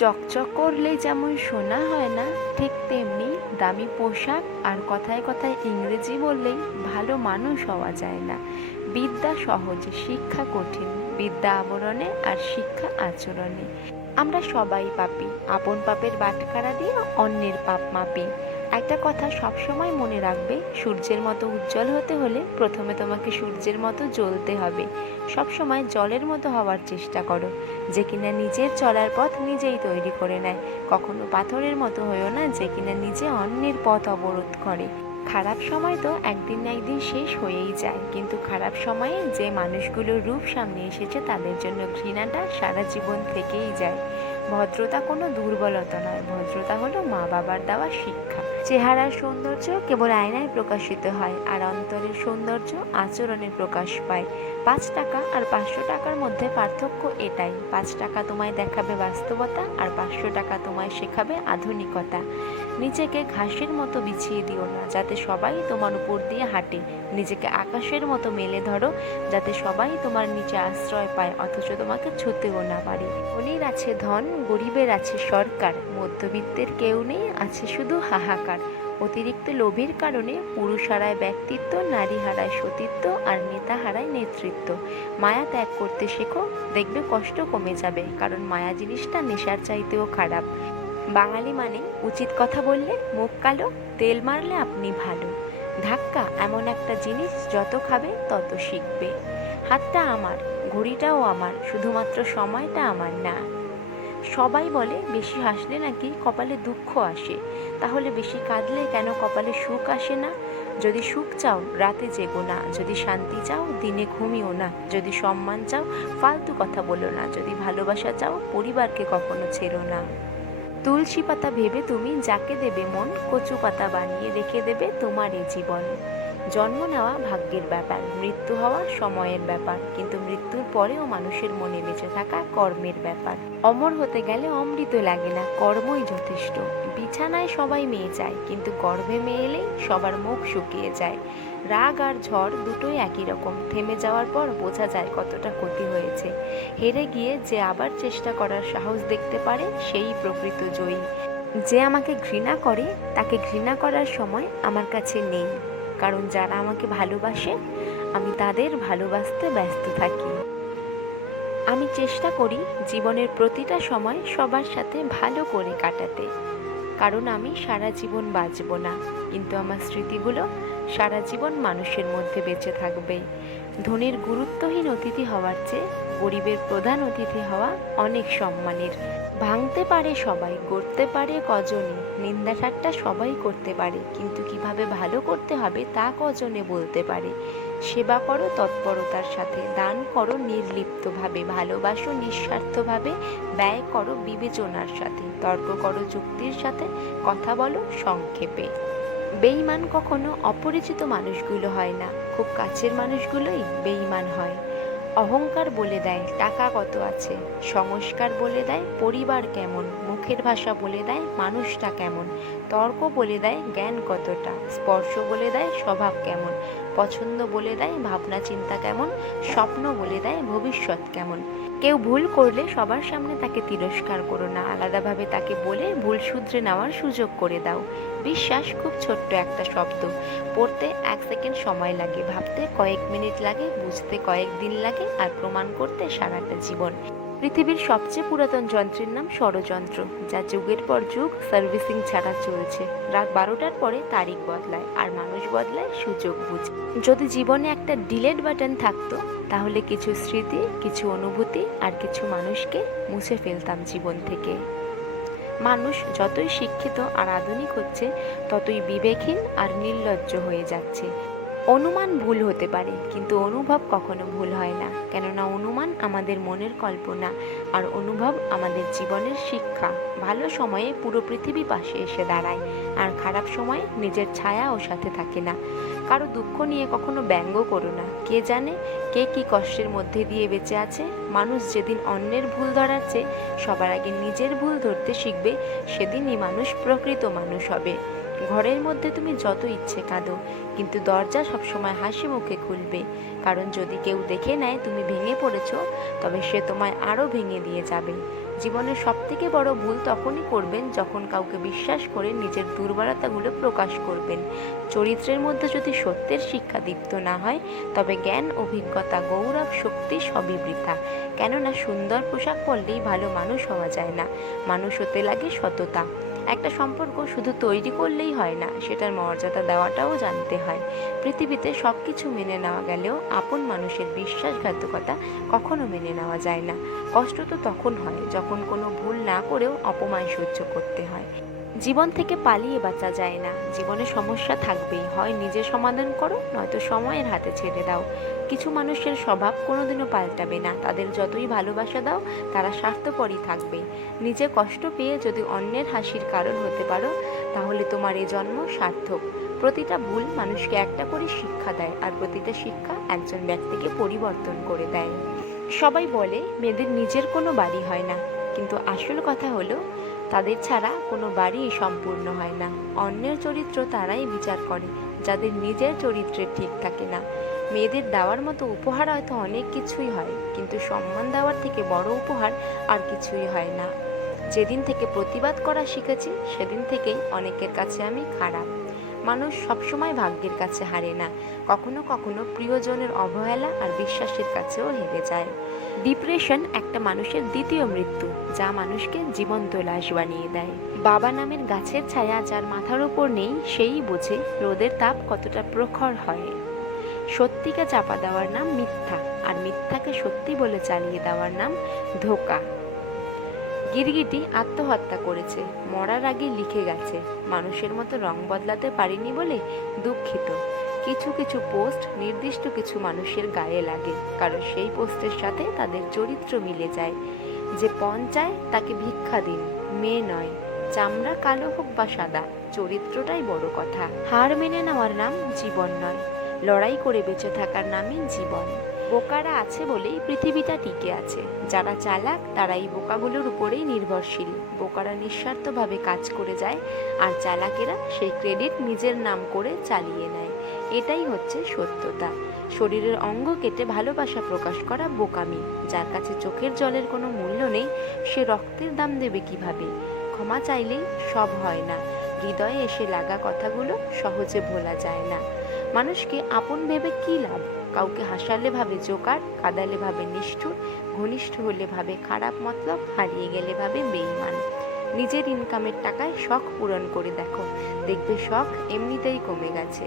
চকচক করলেই যেমন সোনা হয় না, ঠিক তেমনি দামি পোশাক আর কথায় কথায় ইংরেজি বললেই ভালো মানুষ হওয়া যায় না। বিদ্যা সহজ, শিক্ষা কঠিন। বিদ্যা আবরণে আর শিক্ষা আচরণে। আমরা সবাই পাপী, আপন পাপের বাটখারা দিয়ে অন্যের পাপ মাপি। একটা কথা সবসময় মনে রাখবে, সূর্যের মতো উজ্জ্বল হতে হলে প্রথমে তোমাকে সূর্যের মতো জ্বলতে হবে। সবসময় জলের মতো হওয়ার চেষ্টা করো, যে কিনা নিজের চলার পথ নিজেই তৈরি করে নেয়। কখনো পাথরের মতো হয়েও না, যে কিনা নিজে অন্যের পথ অবরোধ করে। খারাপ সময় তো একদিন না একদিন শেষ হয়েই যায়, কিন্তু খারাপ সময়ে যে মানুষগুলোর রূপ সামনে এসেছে তাদের জন্য ঘৃণাটা সারা জীবন থেকেই যায়। ভদ্রতা কোনো দুর্বলতা নয়, ভদ্রতা হলো মা বাবার দেওয়া শিক্ষা। চেহারার সৌন্দর্য কেবল আয়নায় প্রকাশিত হয়, আর অন্তরের সৌন্দর্য আচরণে প্রকাশ পায়। 5 টাকা আর 500 টাকার মধ্যে পার্থক্য এটাই, 5 টাকা তোমায় দেখাবে বাস্তবতা, আর 500 টাকা তোমায় শেখাবে আধুনিকতা। নিজেকে ঘাসের মতো বিছিয়ে দিও না, যাতে সবাই তোমার উপর দিয়ে হাঁটে। নিজেকে আকাশের মতো মেলে ধরো, যাতে সবাই তোমার নিচে আশ্রয় পায়, অথচ তোমাকে ছুঁতেও না পারে। ধনীর আছে ধন, গরিবের আছে সরকার, মধ্যবিত্তের কেউ নেই, আছে শুধু হাহাকার। অতিরিক্ত লোভের কারণে পুরুষ হারায় ব্যক্তিত্ব, নারী হারায় সতীত্ব, আর নেতা হারায় নেতৃত্ব। মায়া ত্যাগ করতে শেখো, দেখবে কষ্ট কমে যাবে, কারণ মায়া জিনিসটা নেশার চাইতেও খারাপ। বাঙালি মানে উচিত কথা বললে মুখ কালো, তেল মারলে আপনি ভালো। ধাক্কা এমন একটা জিনিস, যত খাবে তত শিখবে। হাতটা আমার, ঘড়িটাও আমার, শুধুমাত্র সময়টা আমার না। সবাই বলে বেশি হাসলে নাকি কপালে দুঃখ আসে, তাহলে বেশি কাঁদলে কেন কপালে সুখ আসে না? যদি সুখ চাও রাতে জেগো না, যদি শান্তি চাও দিনে ঘুমিও না, যদি সম্মান চাও ফালতু কথা বলো না, যদি ভালোবাসা চাও পরিবারকে কখনো ছেড়ো না। তুলসী পাতা ভেবে তুমি যাকে দেবে মন, কচু পাতা বানিয়ে রেখে দেবে তোমার এ জীবন। জন্ম নেওয়া ভাগ্যের ব্যাপার, মৃত্যু হওয়া সময়ের ব্যাপার, কিন্তু মৃত্যুর পরেও মানুষের মনে বেঁচে থাকা কর্মের ব্যাপার। অমর হতে গেলে অমৃত লাগে না, কর্মই যথেষ্ট। বিছানায় সবাই মেয়ে যায়, কিন্তু গর্ভে মেয়ে এলেই সবার মুখ শুকিয়ে যায়। রাগ আর ঝড় দুটোই একই রকম, থেমে যাওয়ার পর বোঝা যায় কতটা ক্ষতি হয়েছে। হেরে গিয়ে যে আবার চেষ্টা করার সাহস দেখতে পারে, সেই প্রকৃত জয়ী। যে আমাকে ঘৃণা করে, তাকে ঘৃণা করার সময় আমার কাছে নেই, কারণ যারা আমাকে ভালোবাসে আমি তাদের ভালোবাসতে ব্যস্ত থাকি। আমি চেষ্টা করি জীবনের প্রতিটা সময় সবার সাথে ভালো করে কাটাতে, কারণ আমি সারা জীবন বাঁচব না, কিন্তু আমার স্মৃতিগুলো সারা জীবন মানুষের মধ্যে বেঁচে থাকবে। ধনীর গুরুত্বহীন অতিথি হওয়ার চেয়ে গরিবের প্রধান অতিথি হওয়া অনেক সম্মানের। ভাঙতে পারে সবাই, গড়তে পারে কজনে, নিন্দা ঠাট্টা সবাই করতে পারে, কিন্তু কিভাবে ভালো করতে হবে তা কজনে বলতে পারে। সেবা করো তৎপরতার সাথে, দান করো নির্লিপ্তভাবে, ভালোবাসো নিঃস্বার্থভাবে, ব্যয় করো বিবেচনার সাথে, তর্ক করো যুক্তির সাথে, কথা বলো সংক্ষেপে। বেঈমান কখনো অপরিচিত মানুষগুলো হয় না, খুব কাছের মানুষগুলোই বেঈমান হয়। অহংকার বলে দেয় টাকা কত আছে, সংস্কার বলে দেয় পরিবার কেমন, মুখের ভাষা বলে দেয় মানুষটা কেমন, তর্ক বলে দেয় জ্ঞান কতটা, স্পর্শ বলে দেয় স্বভাব কেমন, পছন্দ বলে দেয় ভাবনা চিন্তা কেমন, স্বপ্ন বলে দেয় ভবিষ্যৎ কেমন। কেউ ভুল করলে সবার সামনে তাকে তিরস্কার করো না, আলাদাভাবে তাকে বলে ভুল শুধরে নেওয়ার সুযোগ করে দাও। বিশ্বাস খুব ছোট্ট একটা শব্দ, পড়তে 1 সেকেন্ড সময় লাগে, ভাবতে কয়েক মিনিট লাগে, বুঝতে কয়েক দিন লাগে, আর প্রমাণ করতে সারাটা জীবন। পৃথিবীর সবচেয়ে পুরাতন যন্ত্রের নাম ষড়যন্ত্র, যা যুগের পর যুগ সার্ভিসিং ছাড়া চলছে। রাত 12টার পরে তারিখ বদলায়, আর মানুষ বদলায় সুযোগ বুঝে। যদি জীবনে একটা ডিলেট বাটন থাকতো, তাহলে কিছু স্মৃতি, কিছু অনুভূতি আর কিছু মানুষকে মুছে ফেলতাম জীবন থেকে। মানুষ যতই শিক্ষিত আর আধুনিক হচ্ছে, ততই বিবেকহীন আর নির্লজ্জ হয়ে যাচ্ছে। অনুমান ভুল হতে পারে, কিন্তু অনুভব কখনো ভুল হয় না, কেননা অনুমান আমাদের মনের কল্পনা, আর অনুভব আমাদের জীবনের শিক্ষা। ভালো সময়ে পুরো পৃথিবী পাশে এসে দাঁড়ায়, আর খারাপ সময়ে নিজের ছায়াও সাথে থাকে না। কারো দুঃখ নিয়ে কখনো ব্যঙ্গ করো না, কে জানে কে কি কষ্টের মধ্যে দিয়ে বেঁচে আছে। মানুষ যেদিন অন্যের ভুল ধরার চেয়ে সবার আগে নিজের ভুল ধরতে শিখবে, সেদিনই মানুষ প্রকৃত মানুষ হবে। ঘরের মধ্যে তুমি যত ইচ্ছে কাঁদো, কিন্তু দরজা সবসময় হাসি মুখে খুলবে, কারণ যদি কেউ দেখে নেয় তুমি ভেঙে পড়েছ, তবে সে তোমায় আরও ভেঙে দিয়ে যাবে। জীবনের সবথেকে বড় ভুল তখনই করবেন যখন কাউকে বিশ্বাস করে নিজের দুর্বলতাগুলো প্রকাশ করবেন। চরিত্রের মধ্যে যদি সত্যের শিক্ষা দীপ্ত না হয়, তবে জ্ঞান, অভিজ্ঞতা, গৌরব, শক্তি সবই বৃথা। কেননা সুন্দর পোশাক পরলেই ভালো মানুষ হওয়া যায় না, মানুষ হতে লাগে সততা। একটা সম্পর্ক শুধু তৈরি করলেই হয় না, সেটার মর্যাদা দেওয়াটাও জানতে হয়। পৃথিবীতে সব কিছু মেনে নেওয়া গেলেও আপন মানুষের বিশ্বাসঘাতকতা কখনো মেনে নেওয়া যায় না। কষ্ট তো তখন হয় যখন কোনো ভুল না করেও অপমান সহ্য করতে হয়। জীবন থেকে পালিয়ে বাঁচা যায় না, জীবনে সমস্যা থাকবেই, হয় নিজে সমাধান করো, নয়তো সময়ের হাতে ছেড়ে দাও। কিছু মানুষের স্বভাব কোনোদিনও পাল্টাবে না, তাদের যতই ভালোবাসা দাও তারা স্বার্থপরই থাকবে। নিজে কষ্ট পেয়ে যদি অন্যের হাসির কারণ হতে পারো, তাহলে তোমার এ জন্ম সার্থক। প্রতিটা ভুল মানুষকে একটা করে শিক্ষা দেয়, আর প্রতিটা শিক্ষা একজন ব্যক্তিকে পরিবর্তন করে দেয়। সবাই বলে মেয়েদের নিজের কোনো বাড়ি হয় না, কিন্তু আসল কথা হলো তাদের ছাড়া কোনো বাড়িই সম্পূর্ণ হয় না। অন্যের চরিত্র তারাই বিচার করে যাদের নিজের চরিত্রে ঠিক থাকে না। মেয়েদের দেওয়ার মতো উপহার হয়তো অনেক কিছুই হয়, কিন্তু সম্মান দেওয়ার থেকে বড় উপহার আর কিছুই হয় না। যেদিন থেকে প্রতিবাদ করা শিখেছি, সেদিন থেকেই অনেকের কাছে আমি খারাপ। মানুষ সবসময় ভাগ্যের কাছে হারে না, কখনো কখনো প্রিয়জনের অবহেলা আর বিশ্বাসের কাছেও হেরে যায়। ডিপ্রেশন একটা মানুষের দ্বিতীয় মৃত্যু, যা মানুষকে জীবন্ত লাশ বানিয়ে দেয়। বাবা নামের গাছের ছায়া যার মাথার ওপর নেই, সেই বোঝে রোদের তাপ কতটা প্রখর হয়। সত্যিকে চাপা দেওয়ার নাম মিথ্যা, আর মিথ্যাকে সত্যি বলে চালিয়ে দেওয়ার নাম ধোঁকা। গিরগিটি আত্মহত্যা করেছে, মরার আগে লিখে গেছে, মানুষের মতো রং বদলাতে পারিনি বলে দুঃখিত। কিছু কিছু পোস্ট নির্দিষ্ট কিছু মানুষের গায়ে লাগে, কারণ সেই পোস্টের সাথে তাদের চরিত্র মিলে যায়। যে পণ চায় তাকে ভিক্ষা দিন, মেয়ে নয়। চামড়া কালো হোক বা সাদা, চরিত্রটাই বড় কথা। হার মেনে নেওয়ার নাম জীবন নয়, লড়াই করে বেঁচে থাকার নামই জীবন। বোকারা আছে বলেই পৃথিবীটা টিকে আছে, যারা চালাক তারাই বোকাগুলোর উপরেই নির্ভরশীল। বোকারা নিঃস্বার্থভাবে কাজ করে যায়, আর চালাকেরা সেই ক্রেডিট নিজের নাম করে চালিয়ে নেয়। এটাই হচ্ছে সত্যতা। শরীরের অঙ্গ কেটে ভালোবাসা প্রকাশ করা বোকামি। যার কাছে চোখের জলের কোনো মূল্য নেই, সে রক্তের দাম দেবে কিভাবে? ক্ষমা চাইলেই সব হয় না, হৃদয়ে এসে লাগা কথাগুলো সহজে ভোলা যায় না। মানুষকে আপন ভেবে কী লাভ? কাউকে হাসালে ভাবে জোকার, কাঁদালে ভাবে নিষ্ঠুর, ঘনিষ্ঠ হলে ভাবে খারাপ মতলব, হারিয়ে গেলে ভাবে বেঈমান। নিজের ইনকামের টাকায় শখ পূরণ করে দেখো, দেখবে শখ এমনিতেই কমে গেছে।